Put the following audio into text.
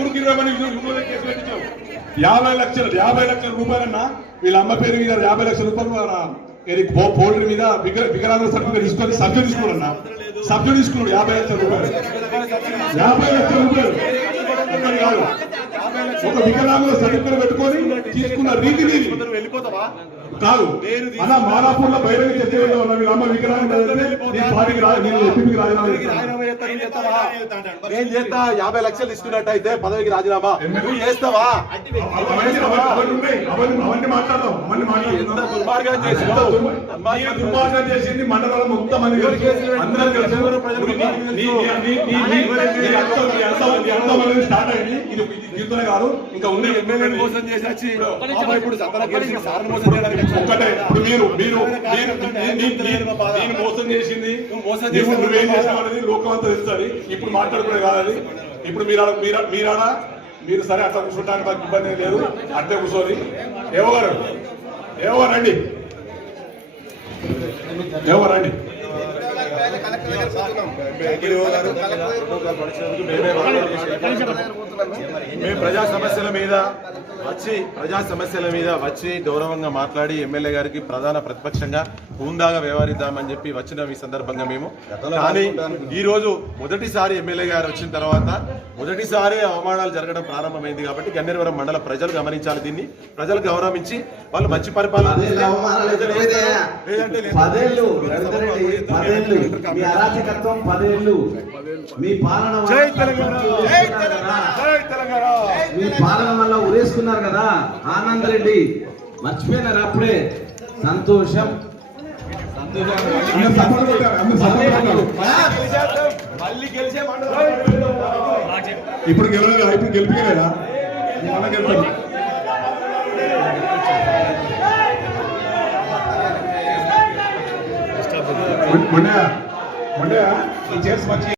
ఊరికి ఇరవై కేసు పెట్టించావు. యాభై లక్షల యాభై లక్షల రూపాయలన్నా వీళ్ళ అమ్మ పేరు మీద యాభై లక్షల రూపాయలు మన మీద వికల సర్టిఫికేట్ తీసుకొని సబ్సిడీ తీసుకున్నా సబ్సిడీ తీసుకున్నాడు యాభై లక్షల రూపాయలు. యాభై లక్షల రూపాయలు. ఒక్కటి కాదు ఒక వికలాంగుల సర్టిఫికేట్ పెట్టుకొని తీసుకున్న రీతి వెళ్ళిపోతావా కాదు అన్న మాలాపూర్లో ఉన్న వీళ్ళ అమ్మ పార్టీకి నేను ఎంపీకి రాజీనామా? నేను చేస్తా యాభై లక్షలు తీసుకున్నట్టు అయితే పదవికి రాజీనామా నువ్వు చేస్తావా అవన్నీ మాట్లాడదాం అవన్నీ దుర్మార్గం చేసింది మండలంలో మొత్తం మంది అందరూ కలిసి స్టార్ట్ అయింది ఇది జీవితమే కాదు ఇంకా ఉంది ఎమ్మెల్యేని మోసం చేసి వచ్చి బాబా ఇప్పుడు సార్ని మోసం చేయడానికి. ఒక్కటే ఇప్పుడు మీరు మీరు నేను మోసం చేసింది నువ్వు మోసం చేసావు. నువ్వేం చేసావు అనేది లోకం అంతా తెలుస్తుంది. ఇప్పుడు మాట్లాడుకునే కాదు అది ఇప్పుడు మీరు మీరాడ మీరు సరే అట్లా కూర్చుంటానికి మాకు ఇబ్బంది లేదు. అట్లే కూర్చోని మేము ప్రజా సమస్యల మీద వచ్చి ప్రజా సమస్యల మీద వచ్చి గౌరవంగా మాట్లాడి ఎమ్మెల్యే గారికి ప్రధాన ప్రతిపక్షంగా హుందాగా వ్యవహరిద్దామని చెప్పి వచ్చిన ఈ సందర్భంగా మేము. కానీ ఈ రోజు మొదటిసారి ఎమ్మెల్యే గారు వచ్చిన తర్వాత మొదటిసారి అవమానాలు జరగడం ప్రారంభమైంది కాబట్టి గన్నేరవరం మండల ప్రజలు గమనించాలి దీన్ని. ప్రజలు గౌరవించి వాళ్ళు మంచి పరిపాలన లేదంటే. పదేళ్ళు. మీ అరాచకత్వం పదేళ్ళు. మీ పాలన వల్ల జై తెలంగాణ జై ఉరేసుకున్నారు తెలంగాణ. కదా. జై తెలంగాణ. మీ పాలన వల్ల ఉరేసుకున్నారు కదా ఆనంద్ రెడ్డి. మర్చిపోయినారు అప్పుడే? సంతోషం. సపోర్ట్ కొట్టారు, అందరు సపోర్ట్ కొట్టారు. మళ్ళీ గెలిచే మండలం ఇప్పుడు గెలవలేదు ఇప్పుడు గెలిపియలేదా మళ్ళా గెలుపుతారు మొన్న మొన్న ఈ చైర్స్ మంచి